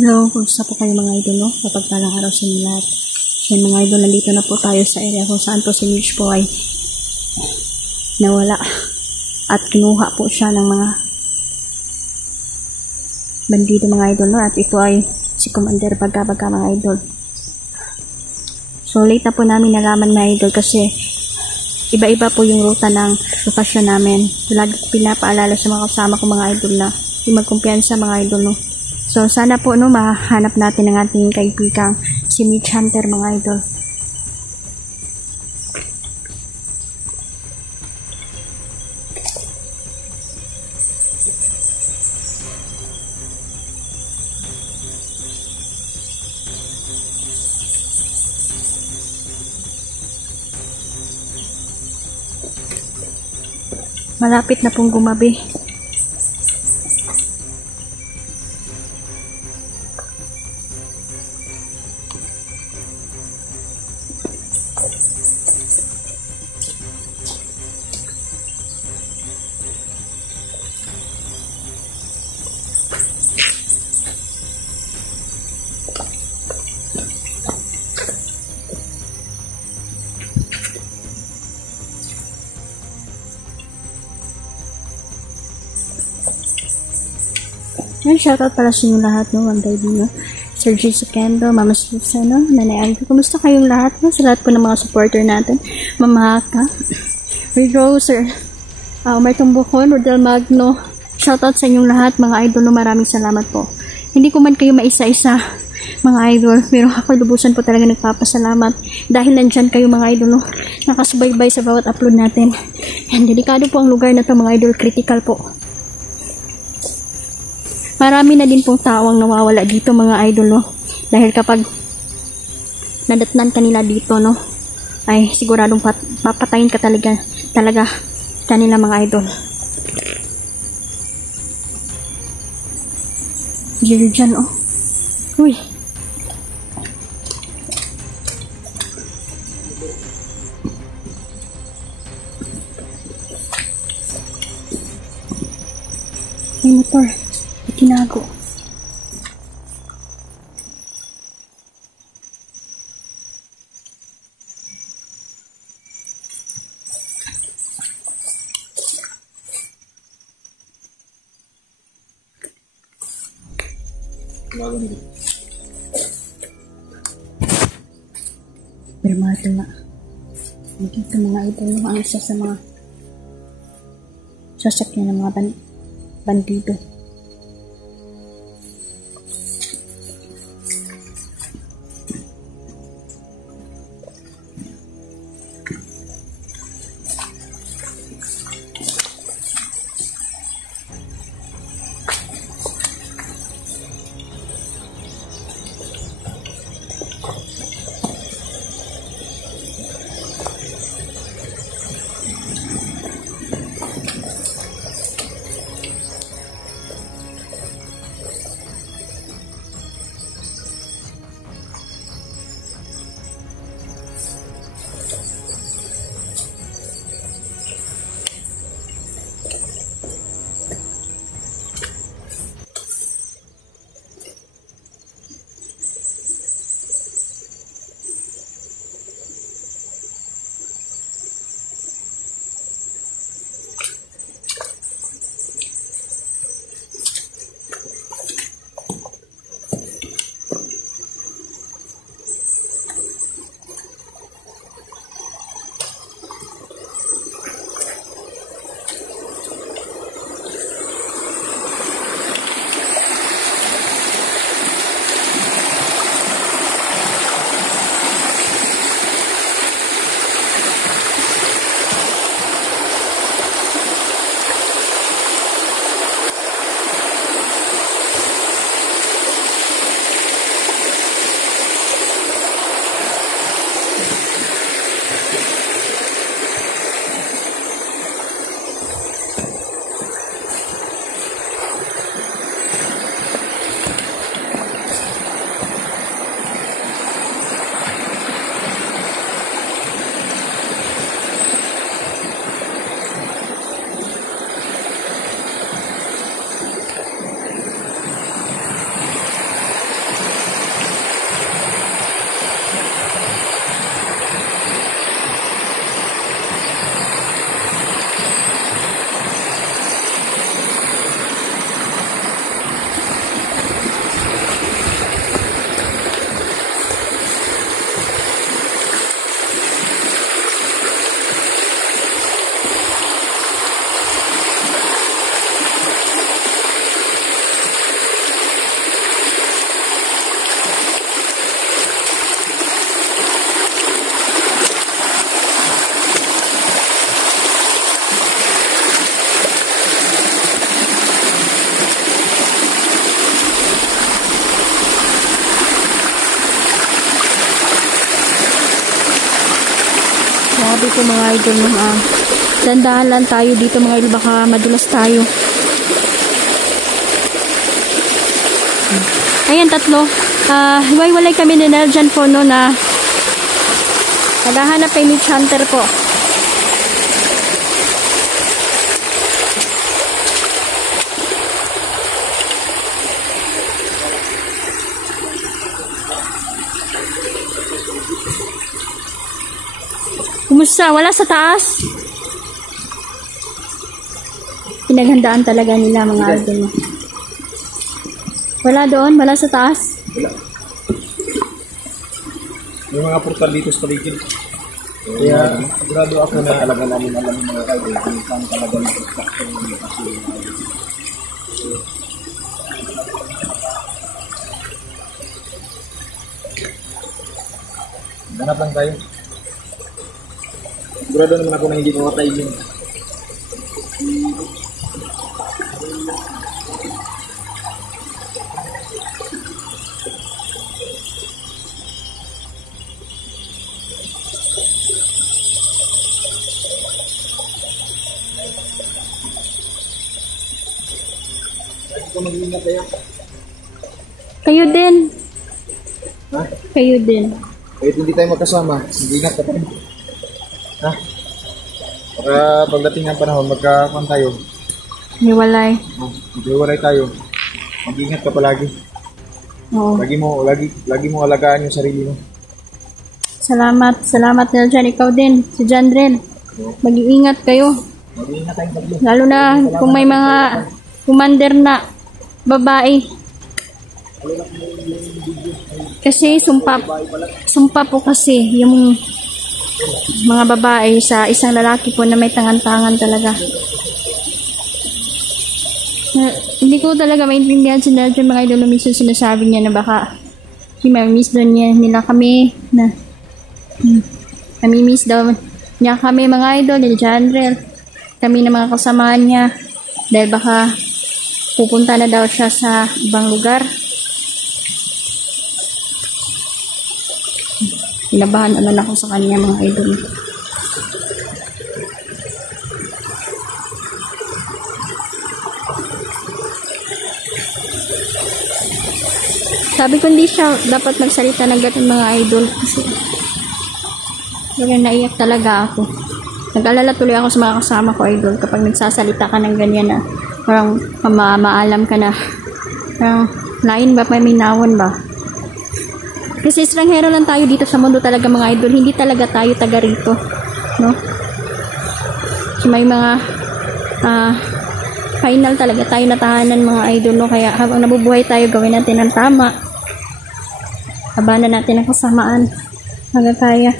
Hello, kumusta po kayo mga idol, no? Kapagpalang araw sa inyo lahat. So mga idol, nandito na po tayo sa area kung saan po si Mitch po ay nawala. At kinuha po siya ng mga bandido mga idol, no? At ito ay si Commander Baga mga idol. So late na po namin nalaman mga idol kasi iba-iba po yung ruta ng lokasyon namin. So lagi ko pinapaalala sa mga kasama ko mga idol na yung magkumpiyansa mga idol, no? So, sana po, no, mahanap natin ang ating kaibigang si Mitch Hunter, mga idol. Malapit na pong gumabi. Yan, shoutout pala sa inyo lahat, no, Ma'am Baby, no, Sir G. Kendo, Mama Susa, no, Nanay Aldo, kumusta kayong lahat, no, sa lahat po ng mga supporter natin, Mama Haka, Rose, Sir, May Tumbukon, Rodel Magno, shoutout sa inyong lahat, mga idol, no, maraming salamat po. Hindi ko man kayo maisa-isa, mga idol, pero ako lubusan po talaga nagpapasalamat dahil nandyan kayo mga idol, no, nakasubaybay sa bawat upload natin. Yan, delikado po ang lugar na to mga idol, critical po. Marami na din pong tao ang nawawala dito mga idol, no, dahil kapag nadatnan kanila dito, no, ay siguradong papatayin ka talaga kanila mga idol. Diyan dyan, oh. Uy. May motor. Tinago. Bermato na. Nakita mga idol ang isa sa mga sasakyan ng mga bandido. sabi ko mga idol, dandahan lang tayo dito mga idol, baka madulas tayo. Ayan, tatlo. Hiwalay kami ni Nel dyan po, no, na naghahanap kay Mitch Hunter po. Kumusta? Wala sa taas? Pinaghandaan talaga nila mga idol. Wala doon? Wala sa taas? Wala. May mga portal dito sa paligid. Kaya sigurado ako na talaga namin alam yung mga idol kung saan talaga ng construction ng kasi ganap lang tayo. Sigurado naman ako na hindi mamatay yun. Mag-ingat kayo. Kayo din. Ha? Kayo din. Kahit hindi tayo magkasama, mag-ingat ka pa rin. Ha? Para pagdating ng panahon, magkakuan tayo. Hiwalay. Maghiwalay tayo. Mag-ingat ka palagi. Oo. Lagi mo alagaan yung sarili mo. Salamat. Salamat Nel dyan. Ikaw din. Si Jandren. Mag-iingat kayo. Mag-ingat tayo paglo. Lalo na kung may mga commander na babae. Kasi sumpa po kasi yung mga babae sa isang lalaki po na may tangan-tangan talaga. Hindi ko talaga maintindihan si Nelson mga idol, minsan sinasabi niya na baka mamimiss daw nila kami na mamimiss daw niya kami mga idol, ni Jandrel, kami na mga kasamaan niya dahil baka pupunta na daw siya sa ibang lugar. Inabahan naman ako sa kanya mga idol. Sabi ko hindi siya dapat magsalita ng ganun mga idol kasi naiyak talaga ako. Nag-alala tuloy ako sa mga kasama ko idol kapag nagsasalita ka ng ganyan na parang maalam ka na parang lain ba, may minawon ba? Kasi estranghero lang tayo dito sa mundo talaga mga idol, hindi talaga tayo taga rito, no? So, may mga final talaga tayo na tahanan mga idol, no? Kaya habang nabubuhay tayo, gawin natin ang tama, habanan natin ang kasamaan hanggang kaya.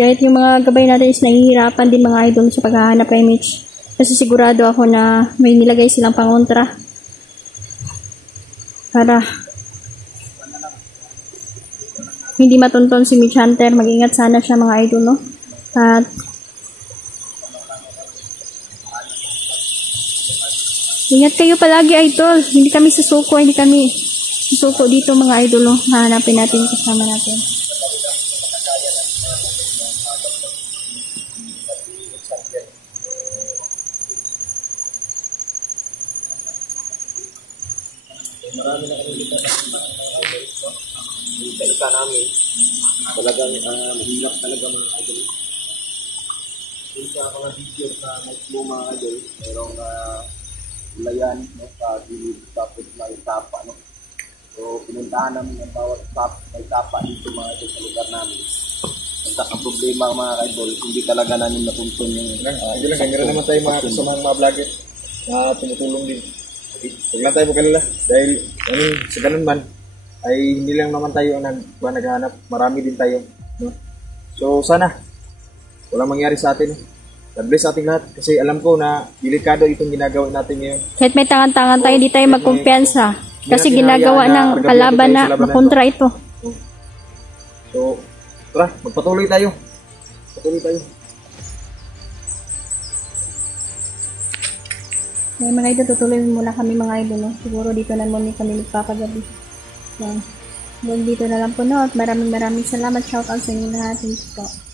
Kahit yung mga gabay natin is nahihirapan din mga idol sa paghahanap kay Mitch. Kasi sigurado ako na may nilagay silang pangontra. Para hindi matunton si Mitch Hunter. Mag-ingat sana siya mga idol, no? At ingat kayo palagi idol. Hindi kami susuko, dito mga idol, no? Hahanapin natin kasama natin. Marami na kami dito yung salita namin talagang mahirap talaga mga idol. Yung sa mga video sa Nightflow mga idol, mayroong ulayan, no, sa gilid tapos may tapa, no? So pinuntahan namin ang bawat may tapa dito mga idol sa lugar namin. Ang problema mga idol, hindi talaga namin natuntun yung idol lang, meron naman tayo mga kasamang mga vlogger na tumutulong din. Huwag lang tayo magkalala dahil sa ganun man ay hindi lang naman tayo ang naghahanap, marami din tayo, no? So sana walang mangyari sa atin, God bless sa ating lahat kasi alam ko na delikado itong ginagawa natin ngayon. Kahit may tangan-tangan tayo, di tayo magkumpiyansa kasi ginagawa ng kalaban na makontra ito. So tara, magpatuloy tayo. Mga idol, tutuloy muna kami mga idol, no? Siguro dito na muna kami magpapagabi. So, hanggang dito na lang po, no? At maraming salamat. Shout out sa inyo lahat. Thank you po.